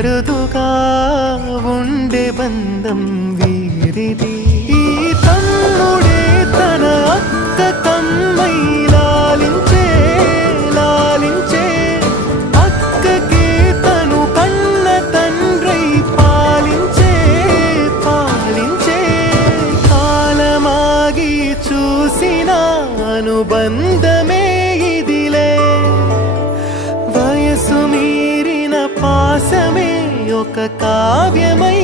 అరుదుగా ఉండే బంధం వీరిది. ఈ తమ్ముడే తన అక్క కమ్మై లాలించే లాలించే, అక్కకే తను కన్న తండ్రై పాలించే పాలించే. కాలమాగి చూసిన అనుబంధమే ఇదిలే, వయసు మీరిన పాసమే ఒక కావ్యమై